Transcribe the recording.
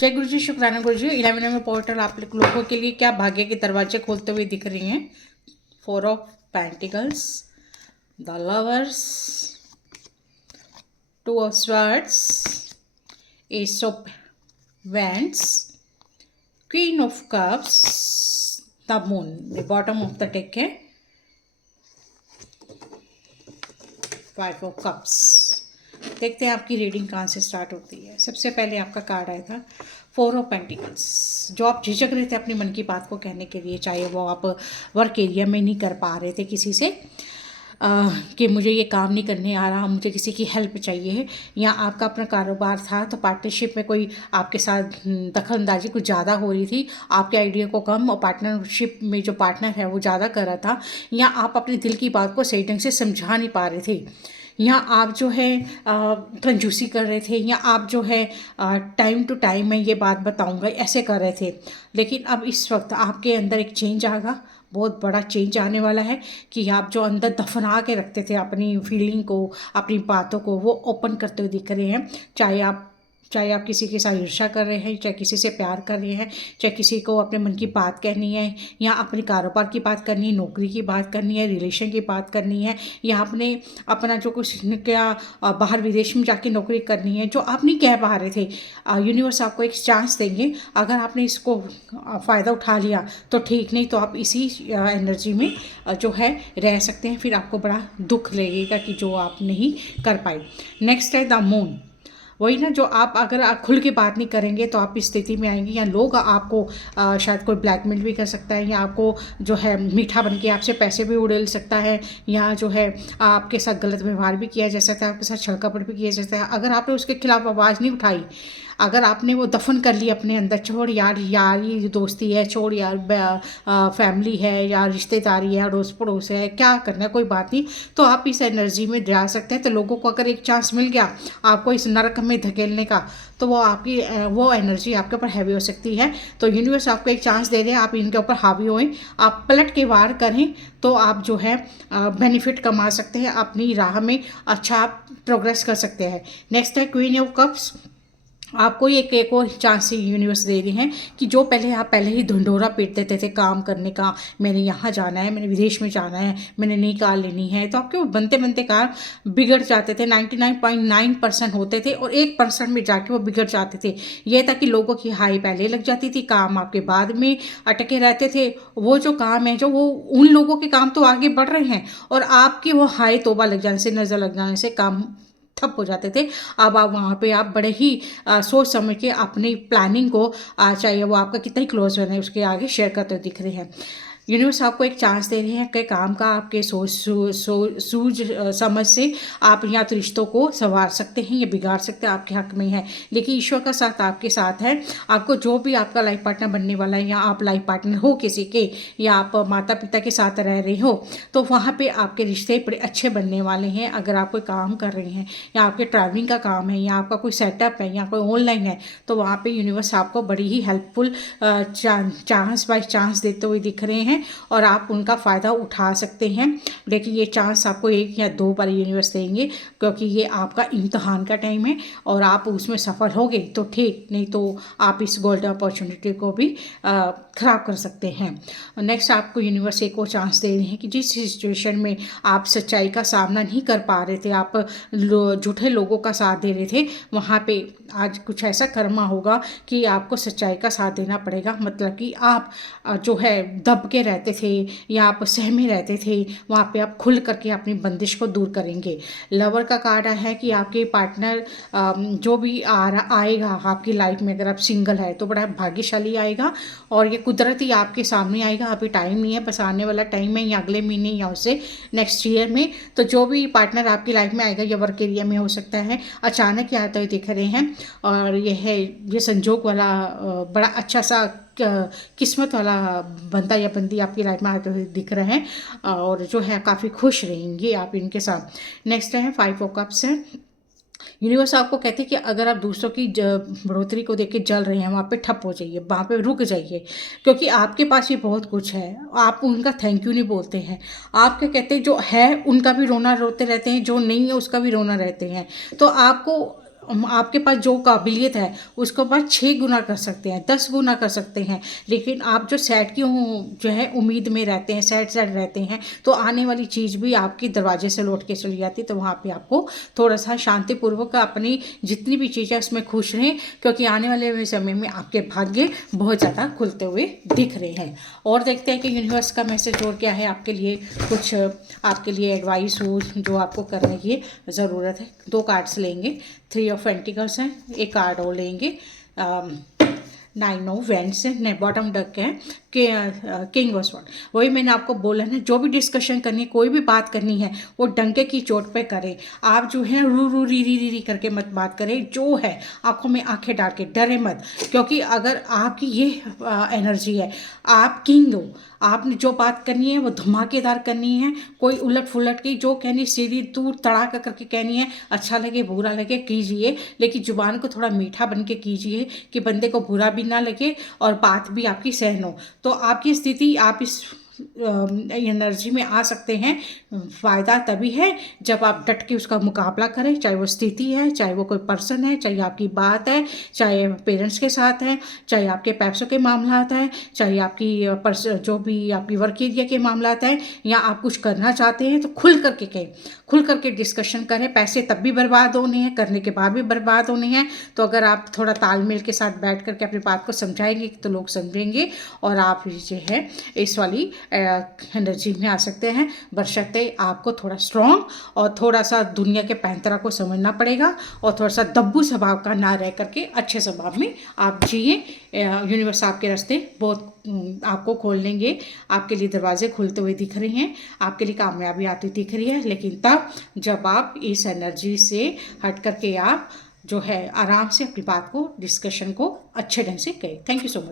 जय गुरु जी, शुक्राना गुरु जी। 11 में पोर्टल आप लोगों के लिए क्या भाग्य के दरवाजे खोलते हुए दिख रही हैं। 4 of pentacles, the lovers, 2 of swords, S of wands, queen of cups, the moon. The bottom of the deck है 5 ऑफ कप्स। देखते हैं आपकी रीडिंग कहाँ से स्टार्ट होती है। सबसे पहले आपका कार्ड आया था 4 ऑफ पेंटिकल्स। जो आप झिझक रहे थे अपनी मन की बात को कहने के लिए, चाहे वो आप वर्क एरिया में नहीं कर पा रहे थे किसी से कि मुझे ये काम नहीं करने आ रहा, मुझे किसी की हेल्प चाहिए है, या आपका अपना कारोबार था तो पार्टनरशिप में कोई आपके साथ दखलंदाजी कुछ ज़्यादा हो रही थी, आपके आइडिया को कम और पार्टनरशिप में जो पार्टनर है वो ज़्यादा कर रहा था, या आप अपने दिल की बात को सही ढंग से समझा नहीं पा रहे थे, या आप जो है कंजूसी कर रहे थे, या आप जो है टाइम टू टाइम मैं ये बात बताऊंगा ऐसे कर रहे थे। लेकिन अब इस वक्त आपके अंदर एक चेंज आएगा, बहुत बड़ा चेंज आने वाला है कि आप जो अंदर दफना के रखते थे अपनी फीलिंग को, अपनी बातों को, वो ओपन करते हुए दिख रहे हैं। चाहे आप किसी के साथ ईर्ष्या कर रहे हैं, चाहे किसी से प्यार कर रहे हैं, चाहे किसी को अपने मन की बात कहनी है, या अपने कारोबार की बात करनी है, नौकरी की बात करनी है, रिलेशन की बात करनी है, या आपने अपना जो कुछ क्या बाहर विदेश में जाके नौकरी करनी है जो आप नहीं कह पा रहे थे। यूनिवर्स आपको एक चांस देंगे। अगर आपने इसको फ़ायदा उठा लिया तो ठीक, नहीं तो आप इसी एनर्जी में जो है रह सकते हैं। फिर आपको बड़ा दुख लगेगा कि जो आप नहीं कर पाए। नेक्स्ट है द मून। वही ना, जो आप अगर आप खुल के बात नहीं करेंगे तो आप इस स्थिति में आएंगे, या लोग आपको शायद कोई ब्लैकमेल भी कर सकता है, या आपको जो है मीठा बन के आपसे पैसे भी उड़ेल सकता है, या जो है आपके साथ गलत व्यवहार भी किया जा सकता है, आपके साथ छलकपट भी किया जा सकता है। अगर आपने उसके खिलाफ आवाज़ नहीं उठाई, अगर आपने वो दफन कर ली अपने अंदर, छोड़ यार, ये दोस्ती है, छोड़ यार, फैमिली है या रिश्तेदारी है, अड़ोस पड़ोस है, क्या करना है, कोई बात नहीं, तो आप इस एनर्जी में जा सकते हैं। तो लोगों को अगर एक चांस मिल गया आपको इस नरक में धकेलने का, तो वो एनर्जी आपके ऊपर हैवी हो सकती है। तो यूनिवर्स आपको एक चांस दे रहे हैं, आप इनके ऊपर हावी होएं, आप पलट के वार करें, तो आप जो है बेनिफिट कमा सकते हैं, अपनी राह में अच्छा प्रोग्रेस कर सकते हैं। नेक्स्ट है क्वीन ऑफ कप्स। आपको एक और चांस यूनिवर्स दे रही हैं कि जो आप पहले ही ढंढोरा पीट देते थे काम करने का, मैंने यहाँ जाना है, मैंने विदेश में जाना है, मैंने नई कार लेनी है, तो आपके वो बनते बनते कार बिगड़ जाते थे। 99.9% होते थे और 1% में जाके वो बिगड़ जाते थे। ये था कि लोगों की हाई पहले लग जाती थी, काम आपके बाद में अटके रहते थे। वो जो काम है, जो वो उन लोगों के काम तो आगे बढ़ रहे हैं और आपकी वो हाई तोबा लग जाने से, नज़र लग जाने से काम ठप हो जाते थे। अब आप वहाँ पे आप बड़े ही सोच समझ के अपनी प्लानिंग को चाहे वो आपका कितना ही क्लोज बने उसके आगे शेयर करते दिख रहे हैं। यूनिवर्स आपको एक चांस दे रहे हैं कि काम का आपके सूझ समझ से आप या तो रिश्तों को संवार सकते हैं या बिगाड़ सकते हैं, आपके हक में है। लेकिन ईश्वर का साथ आपके साथ है। आपको जो भी आपका लाइफ पार्टनर बनने वाला है, या आप लाइफ पार्टनर हो किसी के, या आप माता पिता के साथ रह रहे हो, तो वहाँ पे आपके रिश्ते बड़े अच्छे बनने वाले हैं। अगर आप कोई काम कर रहे हैं, या आपके ट्रैवलिंग का काम है, या आपका कोई सेटअप है, या कोई ऑनलाइन है, तो वहाँ पे यूनिवर्स आपको बड़ी ही हेल्पफुल चांस बाय चांस देते हुए दिख रहे हैं और आप उनका फ़ायदा उठा सकते हैं। लेकिन ये चांस आपको 1 या 2 बार यूनिवर्स देंगे, क्योंकि ये आपका इम्तहान का टाइम है और आप उसमें सफल होगे तो ठीक, नहीं तो आप इस गोल्डन अपॉर्चुनिटी को भी ख़राब कर सकते हैं। नेक्स्ट आपको यूनिवर्स एक और चांस दे रहे हैं कि जिस सिचुएशन में आप सच्चाई का सामना नहीं कर पा रहे थे, आप झूठे लोगों का साथ दे रहे थे, वहाँ पे आज कुछ ऐसा कर्मा होगा कि आपको सच्चाई का साथ देना पड़ेगा। मतलब कि आप जो है दब के रहते थे या आप सहमे रहते थे, वहाँ पे आप खुल करके अपनी बंदिश को दूर करेंगे। लवर का कार्ड है कि आपके पार्टनर जो भी आएगा आपकी लाइफ में, अगर आप सिंगल है तो बड़ा भाग्यशाली आएगा और ये कुदरती आपके सामने आएगा। अभी टाइम नहीं है, बस आने वाला टाइम है, या अगले महीने या उससे नेक्स्ट ईयर में। तो जो भी पार्टनर आपकी लाइफ में आएगा, या वर्क एरिया में हो सकता है, अचानक ही आते हुए दिख रहे हैं। और ये संजोग वाला बड़ा अच्छा सा किस्मत वाला बंदा या बंदी आपकी लाइफ में आते हुए दिख रहे हैं और जो है काफ़ी खुश रहेंगे आप इनके साथ। नेक्स्ट है 5 ऑफ कप्स है। यूनिवर्स आपको कहते हैं कि अगर आप दूसरों की बढ़ोतरी को देख के जल रहे हैं, वहाँ पे ठप हो जाइए, वहाँ पे रुक जाइए, क्योंकि आपके पास भी बहुत कुछ है। आप उनका थैंक यू नहीं बोलते हैं। आप क्या कहते हैं, जो है उनका भी रोना रोते रहते हैं, जो नहीं है उसका भी रोना रहते हैं। तो आपको आपके पास जो काबिलियत है उसको पास 6 गुना कर सकते हैं, 10 गुना कर सकते हैं। लेकिन आप जो सैड की जो है उम्मीद में रहते हैं, सैड रहते हैं, तो आने वाली चीज़ भी आपकी दरवाजे से लौट के चली जाती है। तो वहाँ पे आपको थोड़ा सा शांतिपूर्वक अपनी जितनी भी चीज़ें उसमें खुश रहें, क्योंकि आने वाले समय में आपके भाग्य बहुत ज़्यादा खुलते हुए दिख रहे हैं। और देखते हैं कि यूनिवर्स का मैसेज और क्या है आपके लिए, कुछ आपके लिए एडवाइस हो जो आपको करने की ज़रूरत है। 2 कार्ड्स लेंगे, 3 ऑफ पेंटिकल्स हैं, एक कार्ड और लेंगे, 9 ऑफ वेंड्स है, बॉटम डक है कि किंग ऑफ स्वॉर्ड। वही मैंने आपको बोला ना, जो भी डिस्कशन करनी है, कोई भी बात करनी है, वो डंके की चोट पे करें। आप जो है रू रू री री री करके मत बात करें, जो है आंखों में आंखें डाल के डरे मत। क्योंकि अगर आपकी ये एनर्जी है, आप किंग हो, आपने जो बात करनी है वो धमाकेदार करनी है, कोई उलट फुलट की जो कहनी सीधी दूर तड़ाका करके कहनी है, अच्छा लगे बुरा लगे कीजिए, लेकिन जुबान को थोड़ा मीठा बन के कीजिए कि बंदे को बुरा भी ना लगे और बात भी आपकी सहन हो। तो आपकी स्थिति, आप इस एनर्जी में आ सकते हैं। फ़ायदा तभी है जब आप डट के उसका मुकाबला करें, चाहे वो स्थिति है, चाहे वो कोई पर्सन है, चाहे आपकी बात है, चाहे पेरेंट्स के साथ है, चाहे आपके पैसों के मामलात है, चाहे आपकी जो भी आपकी वर्क एरिया के मामलात है, या आप कुछ करना चाहते हैं तो खुल करके कहें, खुल करके डिस्कशन करें। पैसे तब भी बर्बाद होने हैं, करने के बाद भी बर्बाद होने हैं। तो अगर आप थोड़ा तालमेल के साथ बैठ करके अपनी बात को समझाएंगे तो लोग समझेंगे और आप जो है इस वाली एनर्जी में आ सकते हैं। बशर्ते आपको थोड़ा स्ट्रॉन्ग और थोड़ा सा दुनिया के पैंतरा को समझना पड़ेगा और थोड़ा सा दब्बू स्वभाव का ना रह करके अच्छे स्वभाव में आप जिए। यूनिवर्स आपके रास्ते बहुत आपको खोल लेंगे, आपके लिए दरवाजे खुलते हुए दिख रहे हैं, आपके लिए कामयाबी आती दिख रही है। लेकिन तब जब आप इस एनर्जी से हट करके आप जो है आराम से अपनी बात को, डिस्कशन को अच्छे ढंग से करें। Thank you so much.